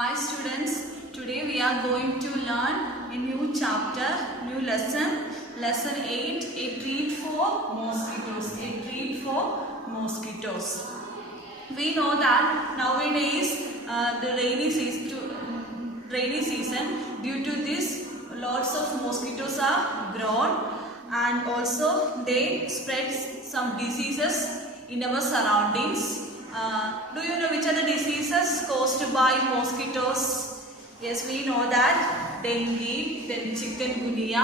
Hi students, today we are going to learn a new chapter, new lesson, lesson 8, a treat for mosquitoes, a treat for mosquitoes. We know that nowadays the rainy season, due to this lots of mosquitoes are grown and also they spread some diseases in our surroundings. Do you know which are the diseases caused by mosquitoes? Yes, we know that dengue, then chikungunya,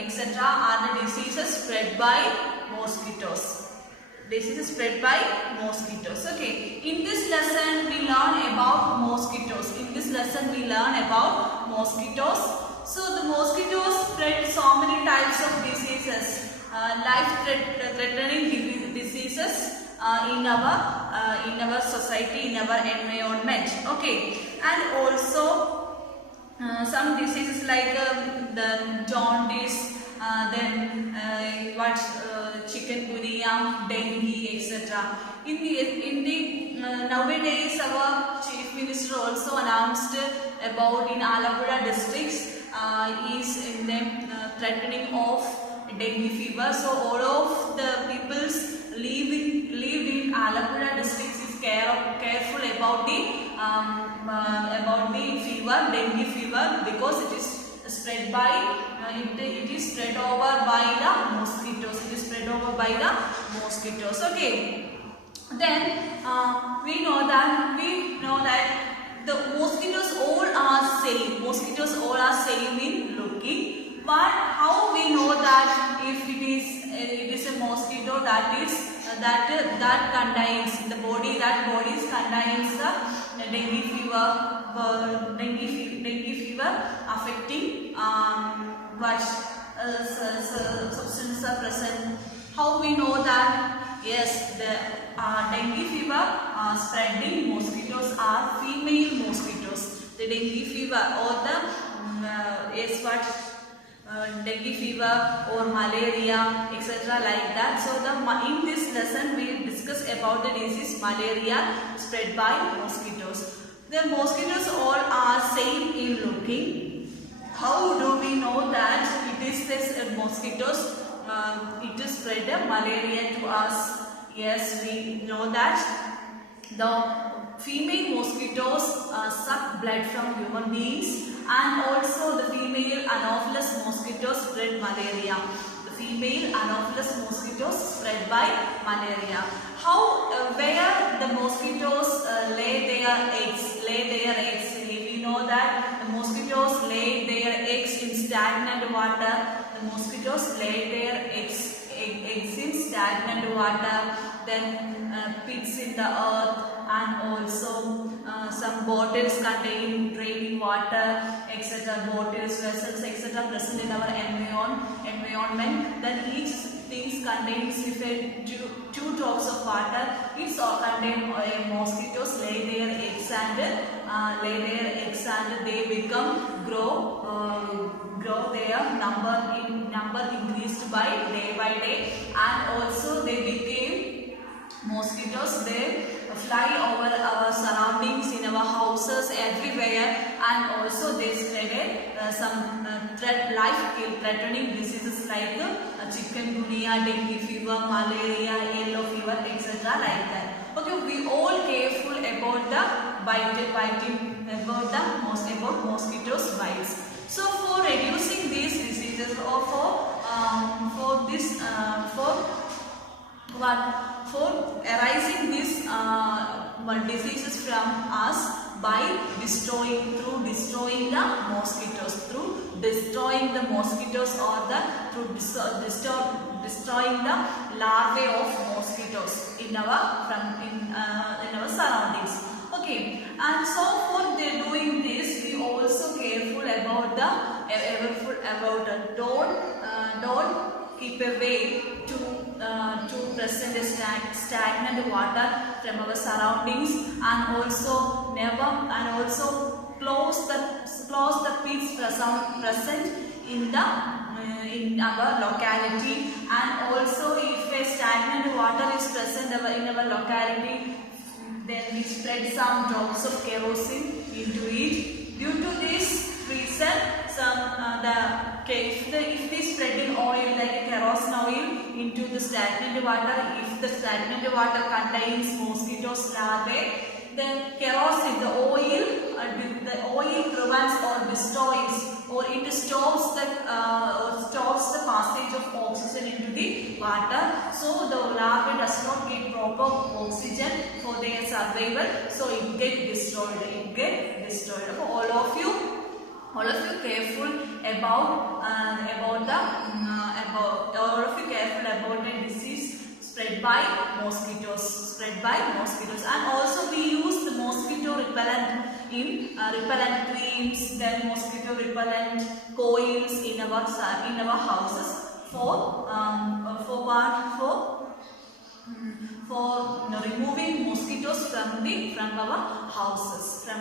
etc. are the diseases spread by mosquitoes. Diseases spread by mosquitoes. Okay. In this lesson, we learn about mosquitoes. So the mosquitoes spread so many types of diseases, life-threatening diseases in our society, in our environment. Okay, and also some diseases like the jaundice, then chikungunya, dengue, etc. In the nowadays, our chief minister also announced about in Alappuzha districts is in them threatening of dengue fever. So all of the peoples lived in Alappuzha districts is careful about the fever, dengue fever, because it is spread by it is spread over by the mosquitoes. Okay. Then we know that the mosquitoes all are same. Mosquitoes all are same in looking. But how we know that if it is a mosquito that contains the body contains the dengue fever affecting what substances are present. How we know that? Yes, the dengue fever spreading mosquitoes are female mosquitoes. The dengue fever or dengue fever or malaria, etc. like that. So in this lesson we will discuss about the disease malaria spread by mosquitoes. The mosquitoes all are same in looking. How do we know that it is this mosquitoes? It is spread malaria to us. Yes, we know that the female mosquitoes suck blood from human beings, and also the female Anopheles mosquitoes spread malaria. The female Anopheles mosquitoes spread by malaria. Where the mosquitoes lay their eggs? We know that the mosquitoes lay their eggs in stagnant water. The mosquitoes lay their eggs in stagnant water, then pits in the earth, and also some bottles containing draining water, etc. Bottles, vessels, etc. present in our environment. Then each thing contains, if two drops of water, it's all contain mosquitoes lay their eggs and they grow their number increased by day, and also they became mosquitoes. They fly over our surroundings, in our houses, everywhere, and also they spread some life-threatening diseases like chikungunya, dengue fever, malaria, yellow fever, etc. like that. Okay, we all careful about about mosquitoes bites. So for reducing these diseases, or for arising these diseases from us by destroying the mosquitoes, destroying the larvae of mosquitoes in our surroundings. Okay, and so for doing this, we also careful about don't keep away to present stagnant water from our surroundings, and also close the pits present in our locality, and also if a stagnant water is present in our locality, Then we spread some drops of kerosene into it. Due to this reason, if we spread in oil like a kerosene oil into the stagnant water, if the stagnant water contains mosquitoes larvae, then kerosene, the oil prevents or destroys, or it stores the passage of oxygen into the water. So the larvae does not get proper oxygen for their survival. So it gets destroyed. All of you careful about the disease spread by mosquitoes. And also we use the mosquito repellent in repellent creams, then mosquito repellent coils in our houses for removing mosquitoes from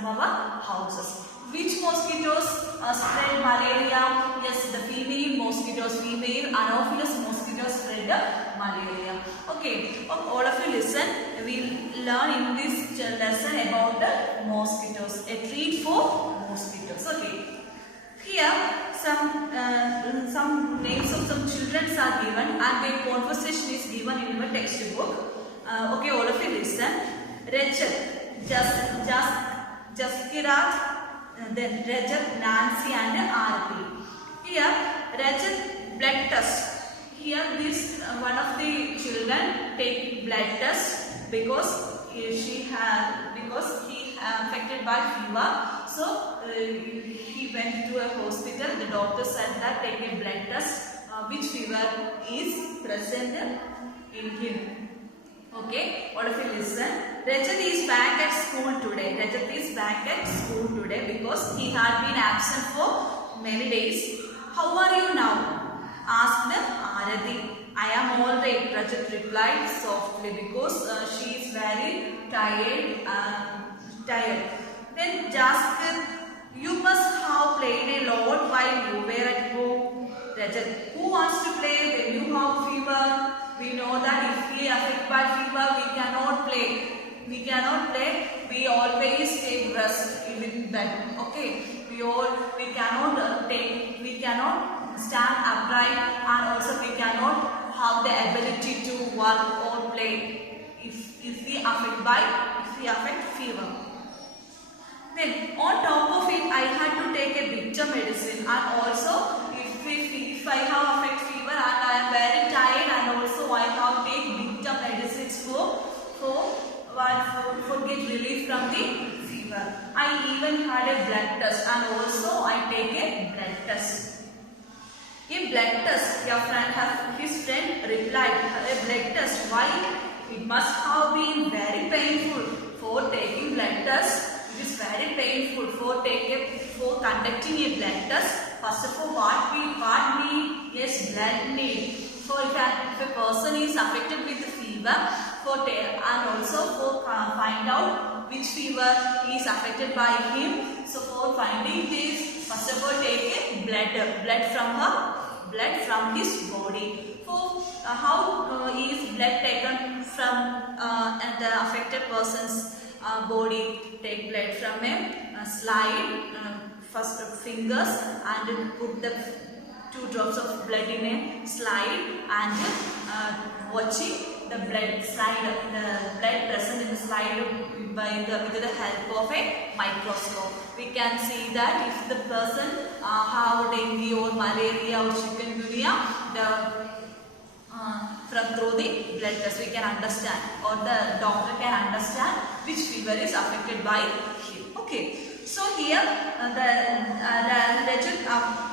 our houses. Which mosquitoes spread malaria? Yes, the female Anopheles mosquitoes spread malaria. Okay, all of you listen. We will learn in this lesson about the mosquitoes. A treat for mosquitoes. Okay. Here some names of some children are given and their conversation is given in your textbook. Okay, all of you listen. Rajat, Jaskirat, then Rajat, Nancy and Aarti. Here Rajat blood test. Here this one of the children take blood test because he affected by fever. So he went to a hospital. The doctor said that take a blood test which fever is present in him. Okay, all of you listen. Rajat is back at school today. Because he had been absent for many days. How are you now? Asked Aarati. I am all right, Rajat replied softly because she is very tired. Then Jaskar, you must have played a lot while you were at home. Rajat, who wants to play when you have fever? We know that if we are affected by fever, we cannot play. We always take rest in bed. Okay. We cannot stand upright, and also we cannot have the ability to work or play if we affect fever. Then on top of it, I had to take a bitter medicine, and also if I have affect fever and I am very tired, and also I have take bitter medicines for get relief from the fever. I even had a blood test, and also I take a blood test. A blood test, his friend replied, a blood test, why? It must have been very painful for taking blood test. It is very painful for conducting a blood test. First of all, what need? Yes, blood need. So if a person is affected with fever, and also for find out which fever is affected by him. So for finding this, first of all take a blood from his body. For how is blood taken from the affected person's body? Take blood from a slide, first fingers, and put the 2 drops of blood in a slide, and watching the blood present in the slide with the help of a microscope. We can see that if the person have dengue or malaria or chikungunya, through the blood test we can understand, or the doctor can understand which fever is affected by him. Okay. So here Rajat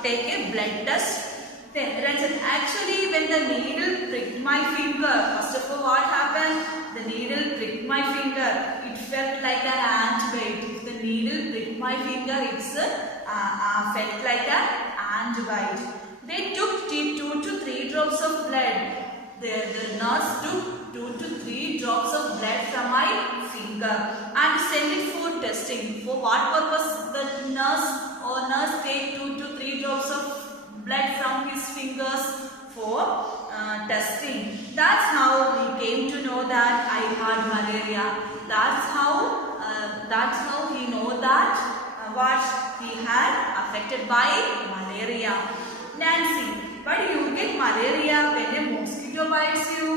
take a blood test. Then Rajat, actually when the needle pricked my finger, first of all what happened? The needle pricked my finger. It felt like an ant bite. If the needle pricked my finger, it's felt like an ant bite. They took 2 to 3 drops of blood. The nurse took 2 to 3 drops of blood from my finger and sent it for testing. For what purpose the nurse take 2 to 3 drops of blood from his fingers? For testing. That's how we came to know that I had malaria. that's how he know that what he had affected by malaria. Nancy, but you get malaria when a mosquito bites you.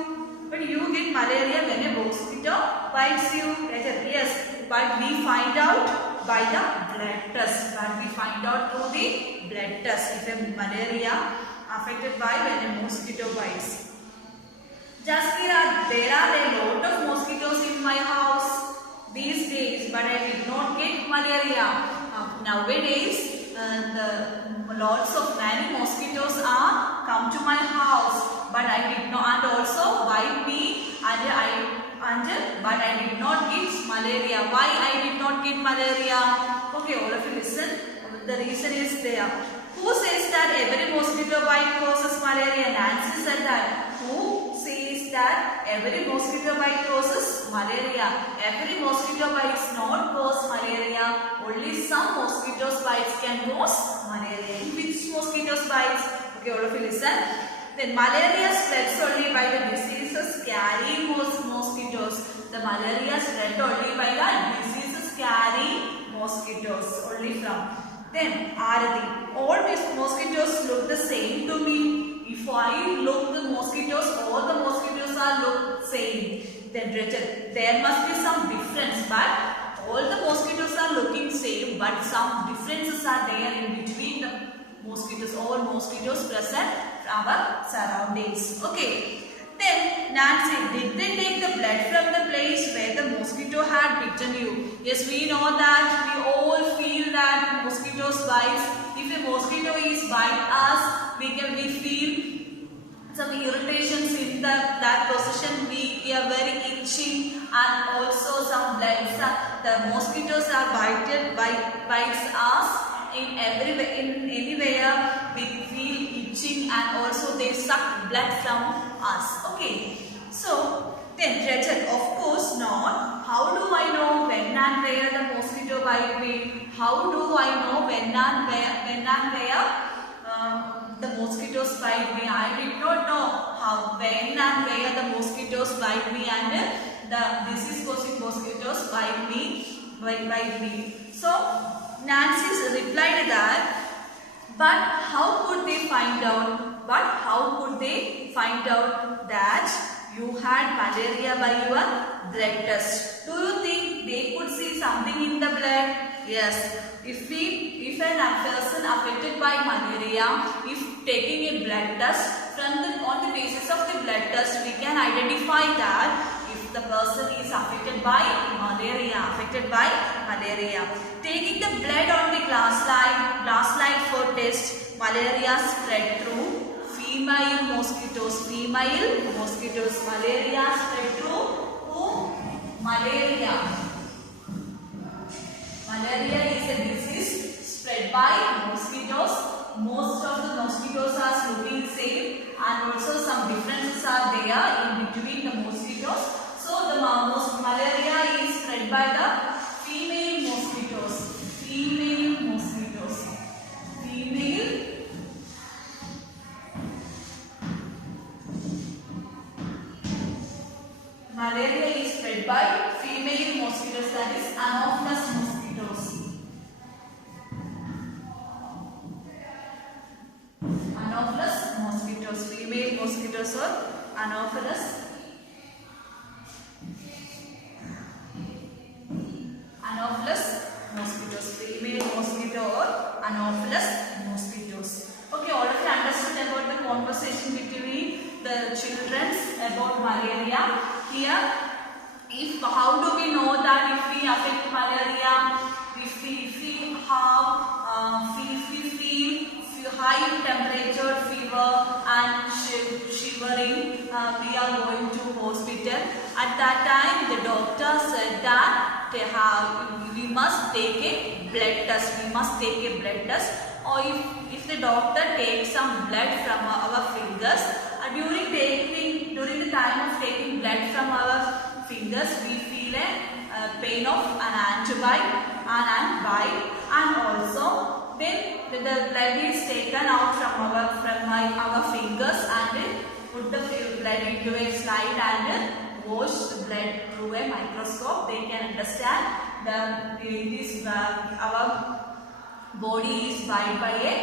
But you get malaria when a mosquito bites you. Yes, but we find out by the blood test. But we find out through the blood test if a malaria affected by when a mosquito bites. Jaspira, there are a lot of mosquitoes in my house these days, but I did not get malaria. Nowadays, lots of many mosquitoes are come to my house, but I did not, and also bite me, but I did not get malaria. Why I did not get malaria? Okay, all of you listen. The reason is there. Who says that every mosquito bite causes malaria? Nancy said that. Who says that every mosquito bite causes malaria? Every mosquito bites not cause malaria. Only some mosquitoes bites can cause malaria. Which mosquitoes bites? Okay, all of you listen. Then malaria spreads only by the diseases carrying mosquitoes. The malaria spread only by the diseases carrying mosquitoes. Only from. Then Arati, all these mosquitoes look the same to me. If I look the mosquitoes, all the mosquitoes are look same. Then Rachel, there must be some difference, but all the mosquitoes are looking same, but some differences are there in between the mosquitoes. All mosquitoes present in our surroundings. Okay. Then Nancy, did they take the blood from the place where the mosquito had bitten you? Yes, we know that. We all feel that mosquitoes bites. If a mosquito is bite us, we feel some irritations in that position. We are very itching, and also some blood. The mosquitoes are bites us in anywhere. We feel itching, and also they suck blood from us. Okay, so then Rachel, of course not. How do I know when and where the mosquito bite me? How do I know when and where the mosquitoes bite me? I did not know when and where the mosquitoes bite me, and the disease causing mosquitoes bite me. So Nancy replied that, but how could they find out? That you had malaria by your blood test? Do you think they could see something in the blood? Yes. If a person affected by malaria, if taking a blood test, on the basis of the blood test, we can identify that if the person is affected by malaria. Taking the blood on the glass slide for test, malaria spread through female mosquitoes. Malaria spread through malaria. Malaria is a disease spread by mosquitoes. Most of the mosquitoes are looking same, and also some differences are there in between the mosquitoes. So the malaria is spread by the female mosquitoes. Malaria is spread by female mosquitoes, that is Anopheles mosquitoes. Female mosquitoes or Anopheles. Female mosquito or Anopheles mosquitoes. Okay, all of you understood about the conversation between the children about malaria. Here, how do we know that if we affect malaria, if we feel high temperature, fever and shivering, we are going to hospital. At that time, the doctor said that we must take a blood test. Or if the doctor takes some blood from our fingers, during the time of taking blood from our fingers, we feel a pain of an ant bite, and also then the blood is taken out from our fingers, and put the blood into a slide and watch the blood through a microscope, they can understand that our body is bitten by a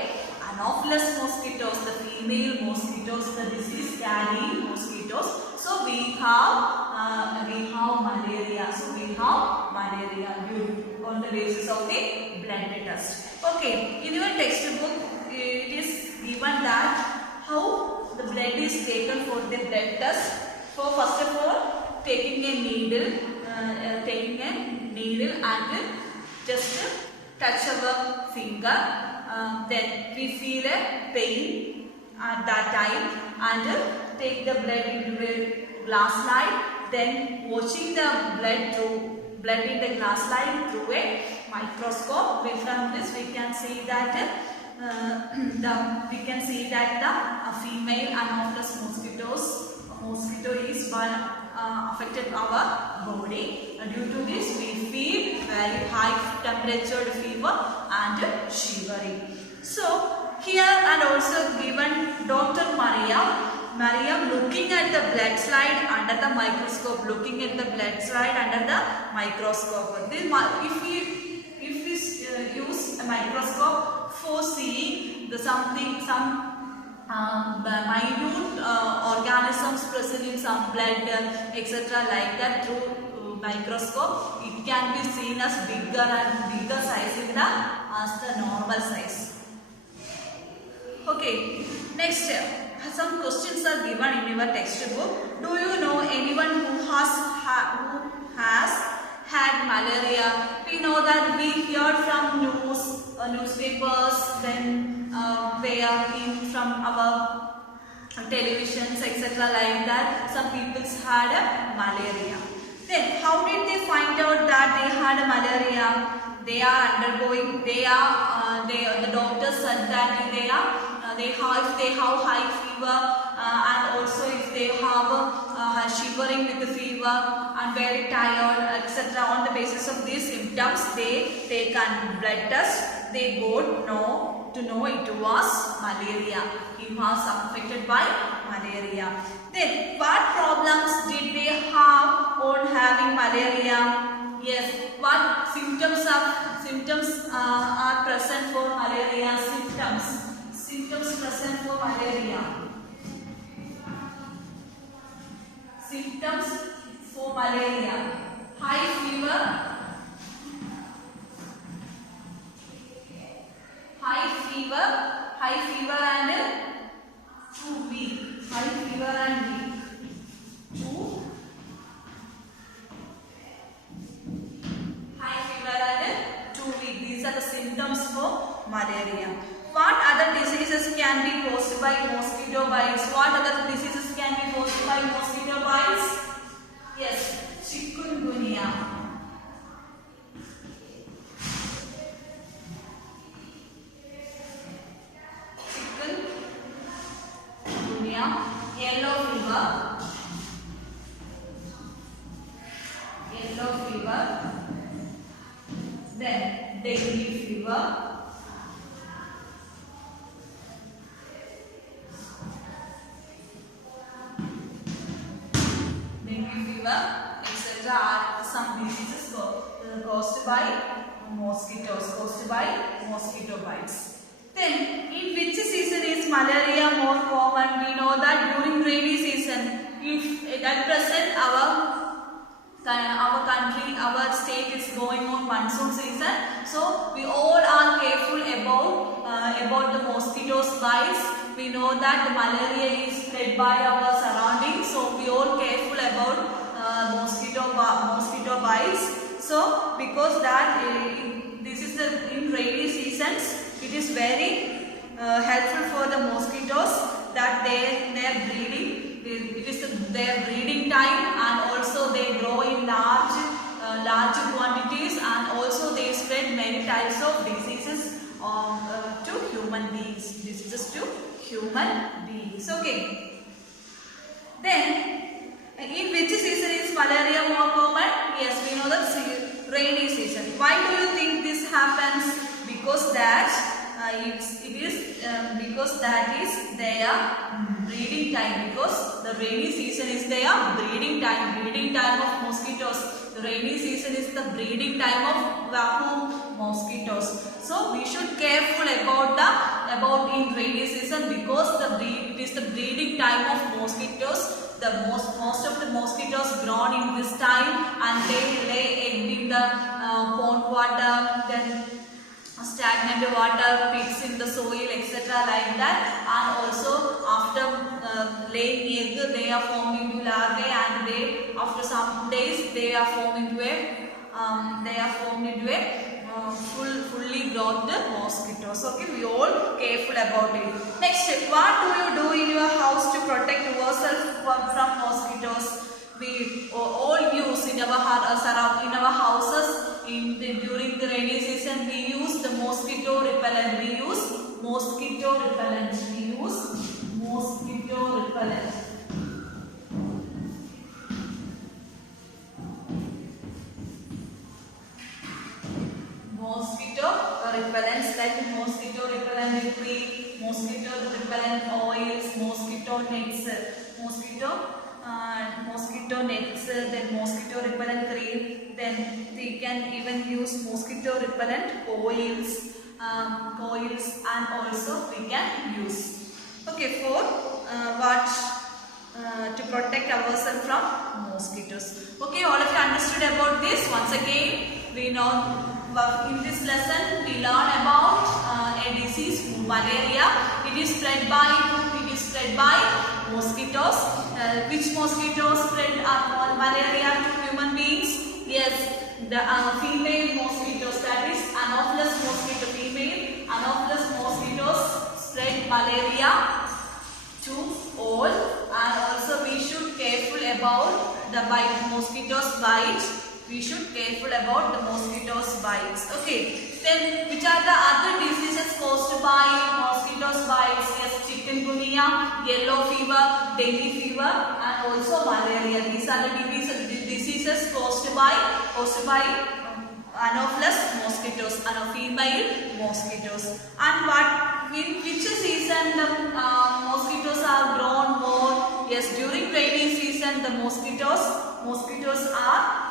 Anopheles mosquitoes, the female mosquitoes, the disease carrying mosquitoes. So we have malaria. So we have malaria on the basis of the blood test. Okay, in your textbook it is given that how the blood is taken for the blood test. So first of all, taking a needle and just touch our finger. Then we feel a pain at that time and take the blood into a glass slide. Then watching the blood in the glass slide through a microscope. From this we can see that the female Anopheles mosquito is affected our body. Due to this we feel very high temperature fever and shivering. So here and also given Dr. Mariam looking at the blood slide under the microscope. If we use a microscope for seeing some minute organisms present in some blood, etc. like that through microscope, it can be seen as bigger and bigger size as the normal size. Okay, next some questions are given in your textbook. Do you know anyone who has had malaria? We know that we hear from newspapers, then from our televisions, etc. like that. Some people had malaria. Then how did they find out that they had malaria? The doctor said that if they have high fever and also if they have shivering with the fever and very tired, etc. On the basis of these symptoms, they take a blood test. They got to know it was malaria. He was affected by malaria. Then what problems did they have on having malaria? Yes, what symptoms are present for malaria? Symptoms present for malaria. Symptoms for malaria: high fever and too weak. High fever and weak. High fever and too weak. These are the symptoms for malaria. What other diseases can be caused by mosquito bites? What other diseases can be caused by mosquito bites? Yes, chikungunya. Yellow fever, then dengue fever, etc. are some diseases caused by mosquito bites. Then, in which season is malaria more common? We know that during rainy season. If at present our country, our state is going on monsoon season, so we all are careful about the mosquitoes bites. We know that the malaria is spread by our surroundings, so we all careful about mosquito bites. So because that this is in rainy seasons, it is very helpful for the mosquitoes that their breeding. It is their breeding time, and also they grow in large quantities, and also they spread many types of diseases to human beings. Okay. Then, in which season is malaria more common? Yes, we know that rainy season. Why do you think this happens? Because that is their breeding time, because the rainy season is their breeding time of mosquitoes. The rainy season is the breeding time of vacuum mosquitoes. So we should careful about in rainy season, because it is the breeding time of mosquitoes. The most of the mosquitoes grown in this time, and they lay egg in the pond water, then stagnant water, pits in the soil, etc. like that. And also after laying egg, they are formed into larvae, and they after some days they are formed into a fully grown mosquitoes. Okay, we all careful about it. Next, what do you do in your house to protect yourself from mosquitoes? We all use in our houses during the rainy season. We use the mosquito repellent. We use mosquito repellent. Mosquito repellents like mosquito repellent liquid, mosquito repellent oils, mosquito nets, then mosquito repellent cream. Then we can even use mosquito repellent oils, and also we can use. Okay, for to protect ourselves from mosquitoes. Okay, all of you understood about this. Once again, we know. In this lesson, we learn about a disease, malaria. It is spread by mosquitoes. Which mosquitoes spread malaria to human beings? Yes, the female mosquitoes, that is Anopheles mosquito. Female Anopheles mosquitoes spread malaria to all, and also we should careful about the mosquitoes bite. We should careful about the mosquitoes bites. Okay. Then which are the other diseases caused by mosquitoes bites? Yes, chikungunya, yellow fever, dengue fever, and also malaria. These are the diseases caused by Anopheles mosquitoes, female mosquitoes. And which season the mosquitoes are grown more? Yes, during rainy season the mosquitoes are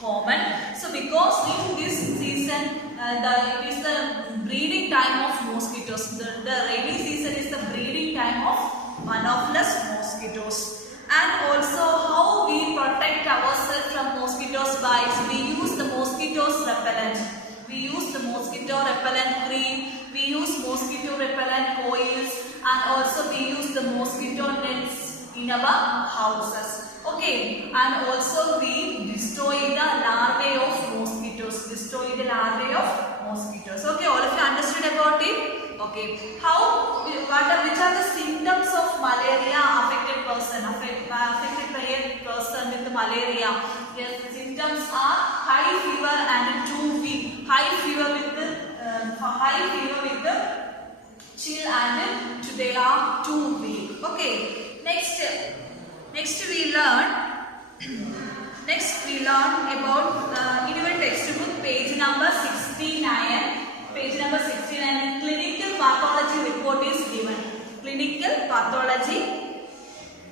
common. So because in this season it is the breeding time of mosquitoes. The rainy season is the breeding time of Anopheles mosquitoes. And also how we protect ourselves from mosquitoes bites. We use the mosquitoes repellent. We use the mosquito repellent cream. We use mosquito repellent oils, and also we use the mosquito nets in our houses. Okay, and also we destroy the larvae of mosquitoes. Okay, all of you understood about it? Okay. Which are the symptoms of malaria affected person? Affected by a person with malaria. Yes, the symptoms are high fever and too weak. High fever with the chill, and they are too weak. Okay. Next we learn about in your textbook page number 69. Page number 69, clinical pathology report is given. Clinical pathology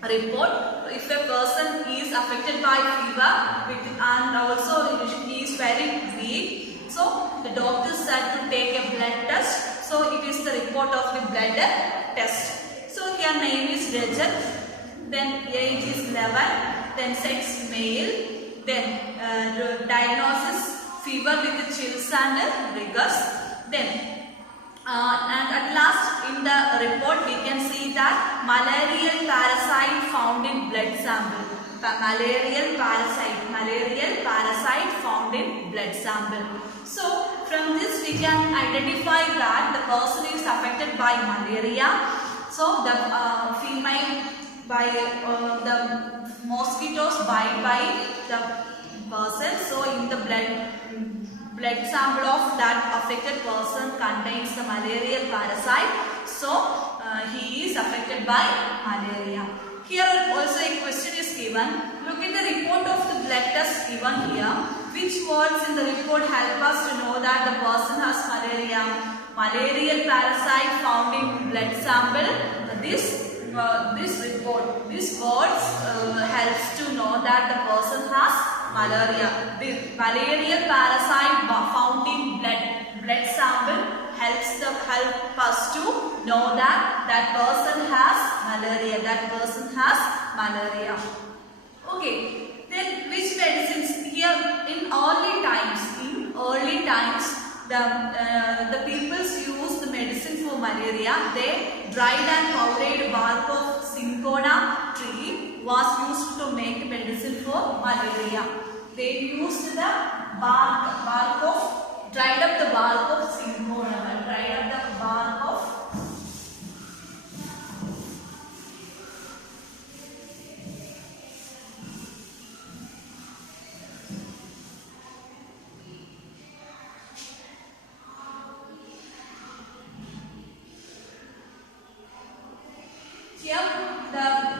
report. If a person is affected by fever and also he is very weak, so the doctor said to take a blood test. So it is the report of the blood test. So here name is Rajat, then age is 11, then sex male, then diagnosis fever with the chills and rigors. Then and at last in the report we can see that malarial parasite found in blood sample. Malarial parasite found in blood sample. So from this we can identify that the person is affected by malaria. So the the mosquitoes bite by the person. So in the blood sample of that affected person contains the malarial parasite. So he is affected by malaria. Here also a question is given. Look at the report of the blood test given here. Which words in the report help us to know that the person has malaria? Malarial parasite found in blood sample. This this words helps to know that the person has malaria. The malarial parasite found in blood sample help us to know that that person has malaria. That person has malaria. Okay. Then which medicines here in early times? The peoples used the medicine for malaria. They dried and powdered bark of cinchona tree was used to make medicine for malaria. They used the bark of dried up the bark of cinchona, dried up the bark of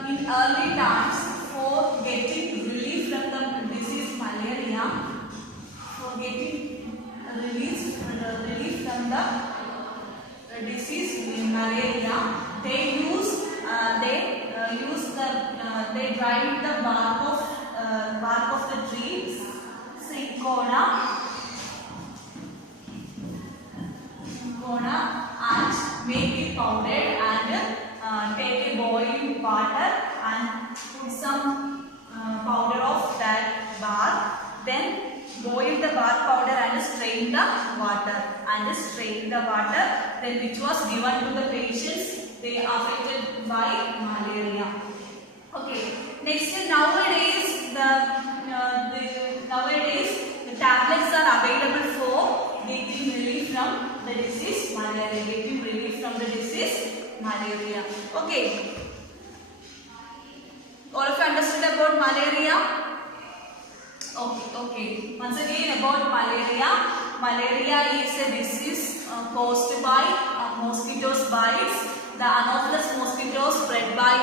in early times for getting relief from the disease malaria, for getting relief from the disease malaria, they dried the bark of the trees, cinchona, and make it powdered and take a boiling water and put some powder of that bark. Then boil the bark powder and strain the water. Then which was given to the patients they are affected by malaria. Okay. Next, nowadays the tablets are available for getting relief from the disease malaria. Okay. All of you understood about malaria? Okay. Once again about malaria. Malaria is a disease caused by mosquitoes bites. The Anopheles mosquitoes spread by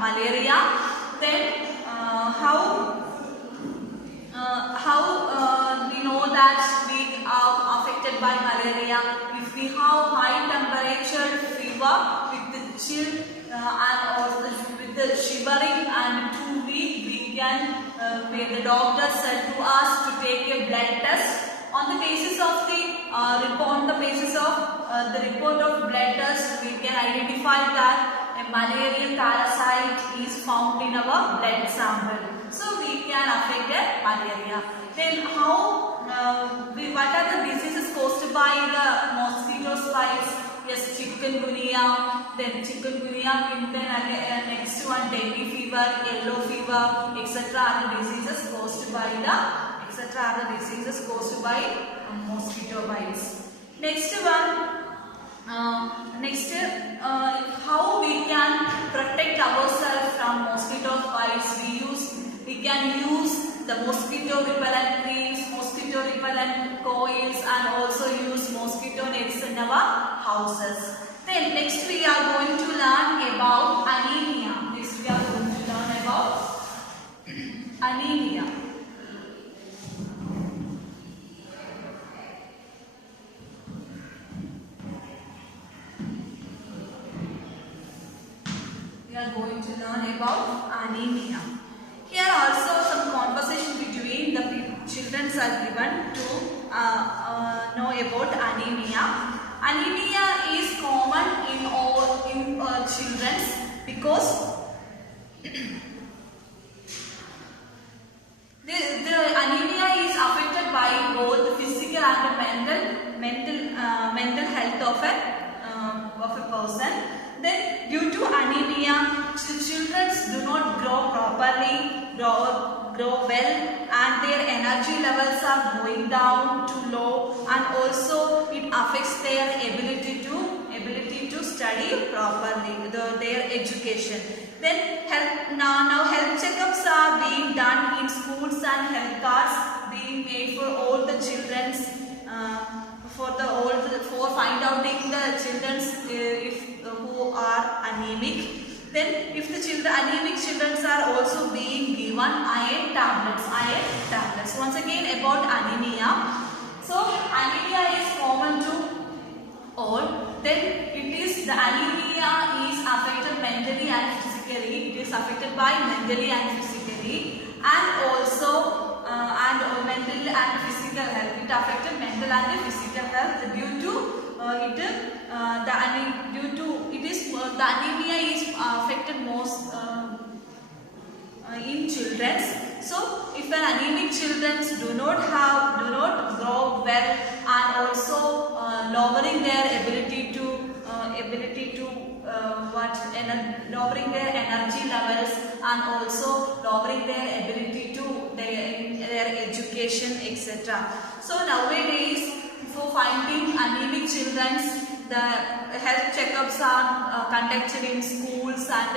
malaria. Then how we know that we are affected by malaria? If we have high temperature, fever with the chill and also with the shivering and too weak, we can the doctor said to us to take a blood test. On the basis of the report of blood test, we can identify that a malarial parasite is found in our blood sample. So we can affect malaria. Then what are the diseases caused by the mosquito bites? Yes, chikungunya. Then next one dengue fever, yellow fever, etc. are the diseases caused by mosquito bites. Next one. How we can protect ourselves from mosquito bites? We can use the mosquito repellent creams, mosquito repellent coils, and also use mosquito nets in our houses. Then next we are going to learn about anemia. Next we are going to learn about anemia. We are going to learn about anemia. Here also some conversation between the children are given to know about anemia. Anemia is common in all children because the anemia is affected by both physical and mental health of a person. Then due to anemia, the children do not grow properly, grow well, and their energy levels are going down to low, and also it affects their ability to study properly, their education. Then health checkups are being done in schools and health cards being made for all the children for find out the children who are anemic. Then if the anemic children are also being given iron tablets. Once again about anemia. So anemia is common to all. Then the anemia is affected mentally and is affected by mentally and physically, and also mental and physical health. It affected mental and physical health due to the anemia is affected most in children. So if an anemic children do not grow well, and also lowering their ability to lowering their energy levels, and also lowering their ability to their education, etc. So nowadays, for finding anemic children, the health checkups are conducted in schools and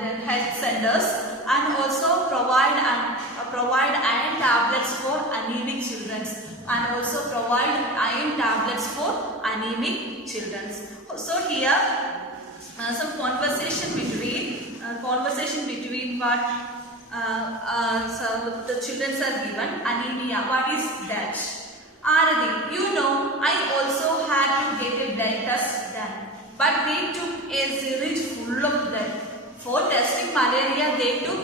then health centers, and also provide iron tablets for anemic children, and also provide iron tablets for anemic children. So here some conversation between what so the children are given. Anemia, what is that? Arathi, you know, I also had to get a blood test done, but they took a syringe full of blood. For testing malaria, they took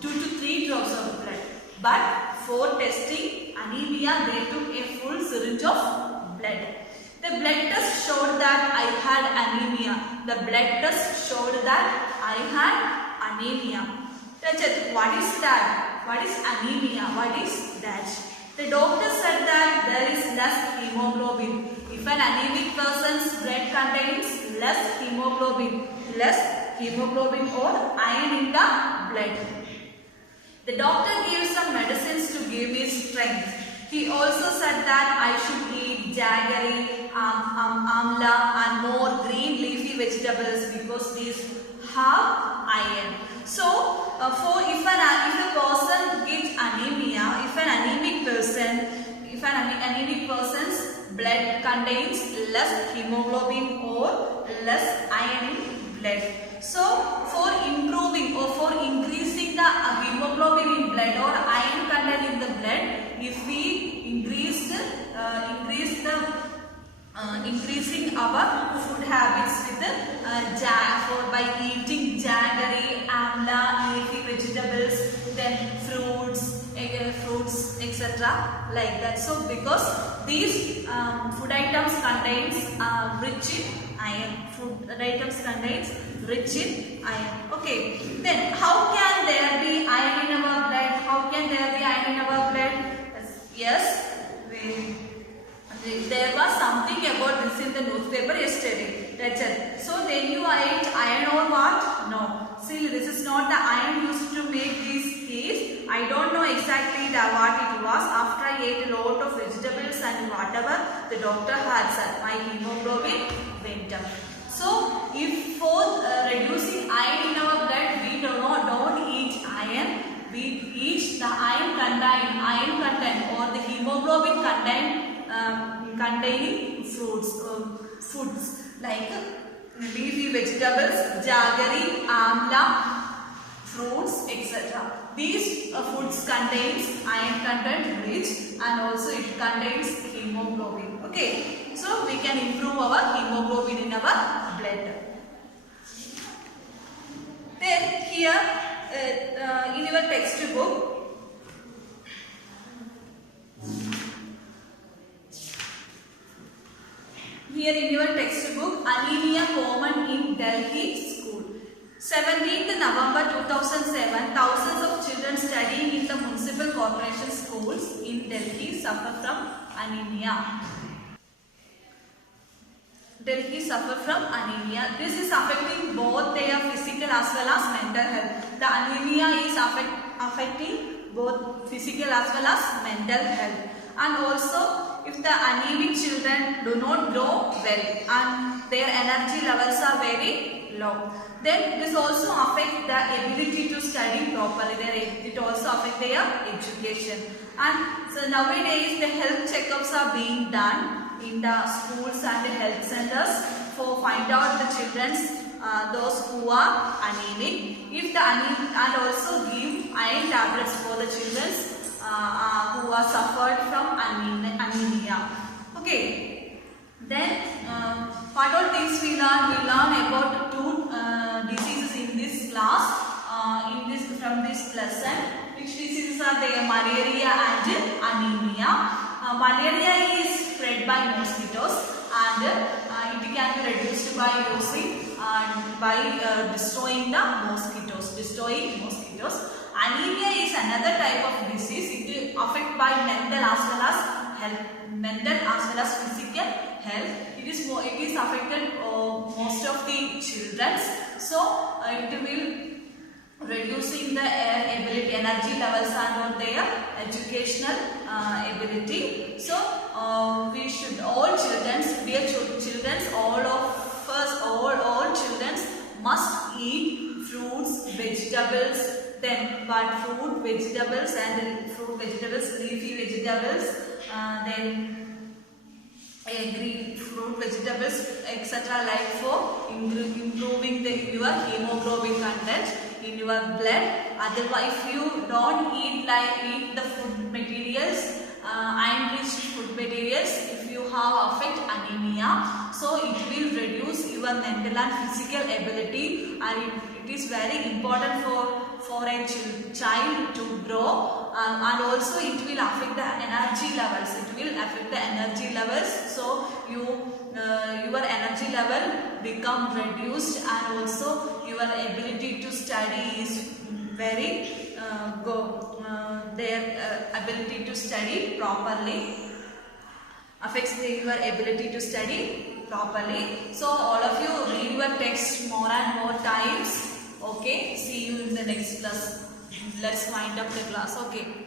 2 to 3 drops of blood, but for testing anemia, they took a full syringe of blood. The blood test showed that I had anemia. The blood test showed that I had anemia. What is that? What is anemia? What is that? The doctor said that there is less hemoglobin. If an anemic person's blood contains less hemoglobin or iron in the blood. The doctor gave some medicines to give me strength. He also said that I should eat jaggery, amla and more green leafy vegetables because these have iron. So, if a person gets anemia, if an anemic person's blood contains less hemoglobin or less iron in blood. So, for improving or for increasing the hemoglobin in blood or iron content in the blood, if we increasing our food habits with by eating jaggery, amla, leafy vegetables, then fruits, etc. like that. So because these food items contains rich in iron. Food items contains rich in iron. Okay. Then how can there be iron in our blood? How can there be iron in our blood? Yes. There was something about this in the newspaper yesterday. So then you ate iron or what? No. See, this is not the iron used to make these teas. I don't know exactly what it was. After I ate a lot of vegetables and whatever the doctor had said, my hemoglobin went up. So if for reducing iron in our blood, we don't eat iron. We eat the iron content or the hemoglobin containing foods like leafy vegetables, jaggery, amla, fruits, etc. These foods contains iron content rich, and also it contains hemoglobin. Okay, so we can improve our hemoglobin in our blood. Then here in your textbook, anemia common in Delhi school. 17th November 2007, thousands of children studying in the municipal corporation schools in Delhi suffer from anemia. This is affecting both their physical as well as mental health. The anemia is affecting both physical as well as mental health. And also, if the anemic children do not grow well and their energy levels are very low, then this also affects the ability to study properly. It also affects their education. And so nowadays the health checkups are being done in the schools and the health centers for find out the children's those who are anemic. If the and also give iron tablets for the children who are suffered from anemia. Okay. Then what all things we learn? We learn about two diseases in this class. from this lesson. Which diseases are there? Malaria and anemia. Malaria is spread by mosquitoes and it can be reduced by using destroying the mosquitoes. Anemia is another type of disease. It is affected by mental as well as health, mental as well as physical health. It is affected most of the children. So it will reducing the ability, energy levels and their educational ability. So we should all children, dear children, all of us, all children must eat fruits, vegetables. Then fruit, vegetables, leafy vegetables, then green fruit, vegetables, etc. like for improving your hemoglobin content in your blood. Otherwise, if you don't eat the food materials, iron-rich food materials, if you have affect anemia, so it will reduce your mental and physical ability, and it is very important for a child to grow, and also it will affect the energy levels. So your energy level become reduced, and also your ability to study is very their ability to study properly affects your ability to study properly. So all of you read your text more and more times. Okay, see you in the next class. Let's wind up the class. Okay.